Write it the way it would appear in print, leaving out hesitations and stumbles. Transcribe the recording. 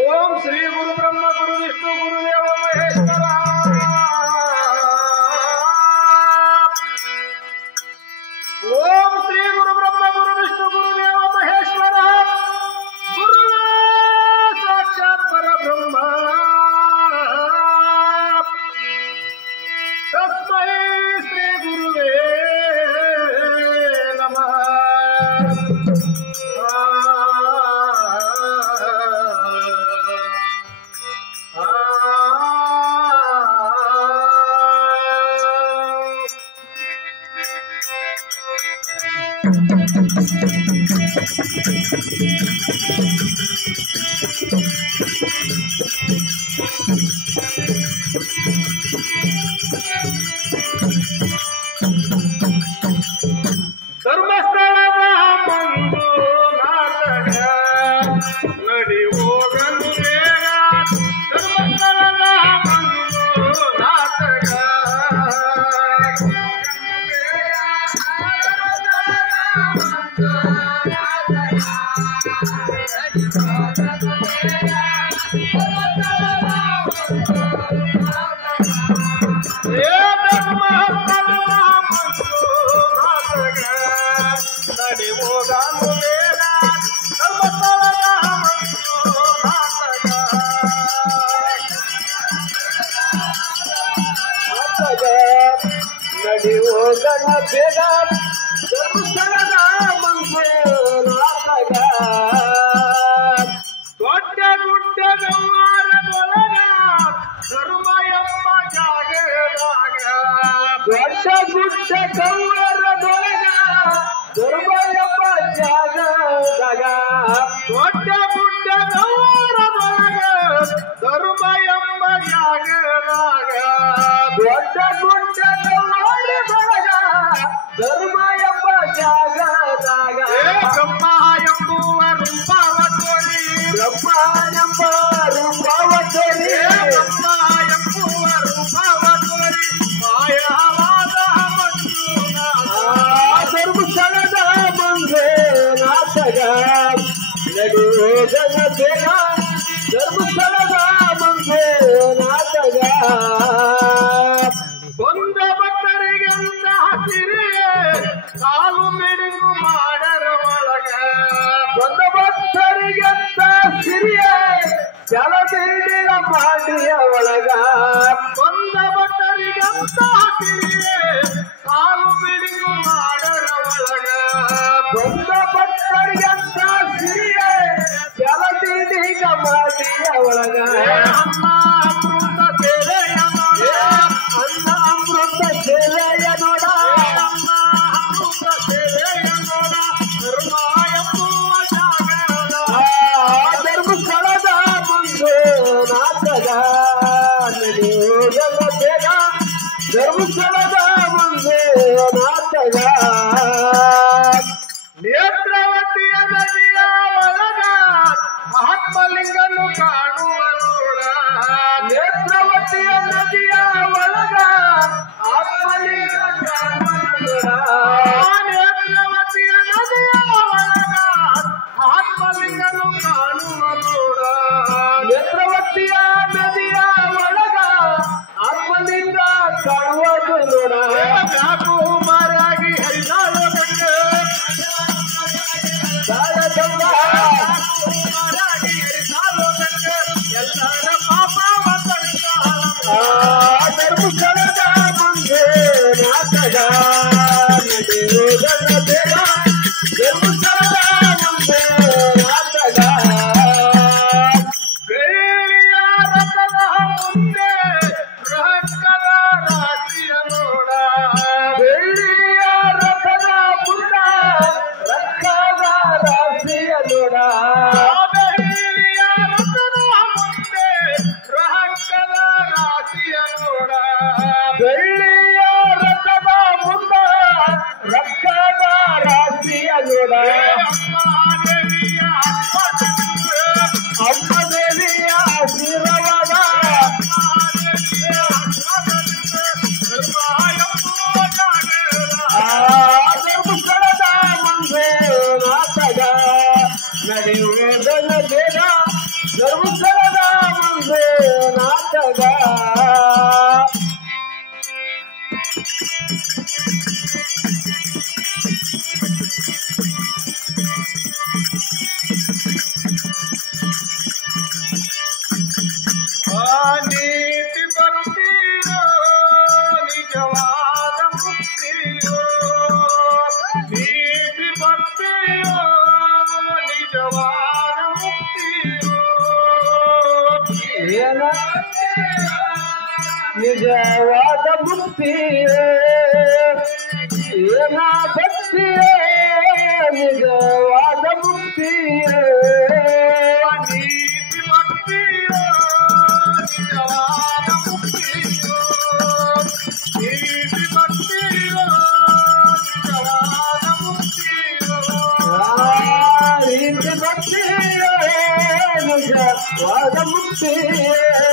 ओम श्री गुरु ब्रह्मा गुरु विष्णु गुरुदेव महेश्वरा। ओम श्री गुरु ब्रह्मा गुरु विष्णु गुरुदेव महेश्वरा। गुरु साक्षात परब्रह्म तस्मै श्री गुरुवे नमः। ಧರ್ಮಸ್ಥಳದ ಮಂದು ನಾಟಕ ನಡಿ ಹೋಗಲು ಬೇಗ। ಧರ್ಮಸ್ಥಳದ ಮಂದು ನಾಟಕ ನಡಿ ಹೋಗಲು ಬೇಗ। ಧರ್ಮಸ್ಥಳದ ಮಂದು ನಾಟಕ ನಡಿ ಹೋಗಲು ಬೇಗ। ಧರ್ಮಸ್ಥಳದ ಮಂದು ನಾಟಕ ದೊಡ್ಡ ಗುಡ್ಡದೊಳಗ ಧರ್ಮ ಎಂಬ ಜಾಗದಾಗ ದೊಡ್ಡ ಗುಡ್ಡದೊಳಗ ಧರ್ಮ ಎಂಬ ಜಾಗದಾಗ ದೊಡ್ಡ ಗುಡ್ಡದೊಳಗ ಧರ್ಮ ಎಂಬ ಜಾಗದಾಗ ದೊಡ್ಡ ಗುಡ್ಡದೊಳಗ ಧರ್ಮ ಎಂಬ ಜಾಗದಾಗ ಬ್ರಹ್ಮ ಎಂಬುವ ರೂಪವ ತೋರಿ ಬ್ರಹ್ಮ ಎಂಬ ರೂಪವ ತೋರಿ ಬ್ರಹ್ಮ ಎಂಬುವ ರೂಪವ ತೋರಿ ಮಾಯವಾದ ಧರ್ಮಸ್ಥಳದ ಮಂದು ನಾಟಕ ನಡಿ ಹೋಗಲು ಬೇಗ। ಧರ್ಮಸ್ಥಳದ ಮಂದು ನಾಟಕ ಒಂದ ಭಕ್ತರಿಗಂತ ಸಿರಿಯೇ ಕಾಲು ಮಿಡಿಗು ಮಾಡರ ಒಳಗ ಒಂದ ಭಕ್ತರಿಗಂತ ಸಿರಿಯೇ ಜಲಬೀಡಿನ ಮಾಡಿಯ ಒಳಗ ಒಂದ ಭಕ್ತರಿಗಂತ ಸಿರಿಯೇ ಕಾಲು ಮಿಡಿಗು ಮಾಡರ ಒಳಗ ಒಂದ ಭಕ್ತರಿಗಂತ ಸಿರಿಯೇ ಜಲಬೀಡಿನ ಮಾಡಿಯ ಒಳಗ ಅನ್ನ ಅಮೃತ ಸೇವೆಯ ನೋಡ ಅನ್ನ ಅಮೃತ ಸೇವೆಯ ನೋಡ ಅನ್ನ ಅಮೃತ ಸೇವೆಯ ನೋಡ ಧರ್ಮ ಎಂಬುವ ಜಾಗದ ಧರ್ಮಸ್ಥಳದ ಮಂದು ನಾಟಕ ನಡಿ ಹೋಗಲು ಬೇಗ। ಧರ್ಮಸ್ಥಳದ ಮಂದು ನಾಟಕ ನೇತ್ರಾವತಿಯ ನದಿಯ ಒಳಗ ಮಹಾತ್ಮಲಿಂಗನು ಕಾಣುವ ನೋಡ ನೇತ್ರಾವತಿಯ ನದಿಯ ಒಳಗ ಆತ್ಮಲಿಂಗ ಕಾಣುವ ನೋಡ ನೇತ್ರಾವತಿಯ ನದಿಯ ಒಳಗ ಆತ್ಮಲಿಂಗನು ಕಾಣುವ ನೋಡ ನೇತ್ರಾವತಿಯ ನದಿಯ ಒಳಗ ಆತ್ಮಲಿಂಗ ಕಾಣುವುದು ನೋಡ ಕಾಕು ಮಾರಾಗಿ ಹರಿದಾಳು ಗಂಗೆ ಮಾರಾಗಿ ಹರಿದಾಳು ಗಂಗೆ ಎಲ್ಲರ ಪಾಪವ ಧರ್ಮಸ್ಥಳದ ಮಂದು ನಾಟಕ ನಡಿ ಹೋಗಲು ಬೇಗ। ಧರ್ಮಸ್ಥಳದ ಮಂದು ನಾಟಕ ಬೆಳ್ಳಿಯ ರಥದ ಮುಂದೆ ಬೃಹತ್ಕದ ರಾಶಿಯ ನೋಡ ಬೆಳ್ಳಿಯ ರಥದ ಮುಂದೆ ರಕ್ಕದ ರಾಶಿಯ ನೋಡ ಬೆಳ್ಳಿಯ ರಥದ ಮುಂದೆ ಬೃಹತ್ಕದ ರಾಶಿಯ ನೋಡ ಬೆಳ್ಳಿಯ ರಥದ ಮುಂದೆ ರಕ್ಕದ ರಾಶಿಯ ನೋಡ ಅಮ್ಮ ದೇವಿಯ ಶಿರವದ ಧರ್ಮಸ್ಥಳದ ಮುಂದೆ ನಾಟಕ ನಡೆಯುವುದನ್ನ ಬೇಡ ಧರ್ಮಸ್ಥಳದ ಮುಂದೆ ನಾಟಕ ನೀತಿ ಭಕ್ತಿಯೋ ನಿಜವಾದ ಮುಕ್ತಿಯೋ ನೀತಿ ಭಕ್ತಿಯೋ ನಿಜವಾದ ಮುಕ್ತಿಯೋ ನಿಜವಾದ ಮುಕ್ತಿಯೋ ಏನ ಭಕ್ತಿಯೋ ನಿಜವಾದ ಮುಕ್ತಿಯೋ ನೀತಿ ಭಕ್ತಿಯೋ ನಿಜವಾದ ಮುಕ್ತಿಯೋ ನೀತಿ ಭಕ್ತಿಯೋ ನಿಜವಾದ ಮುಕ್ತಿಯೋ ನೀತಿ ಭಕ್ತಿಯೋ ನಿಜವಾದ ಮುಕ್ತಿಯೋ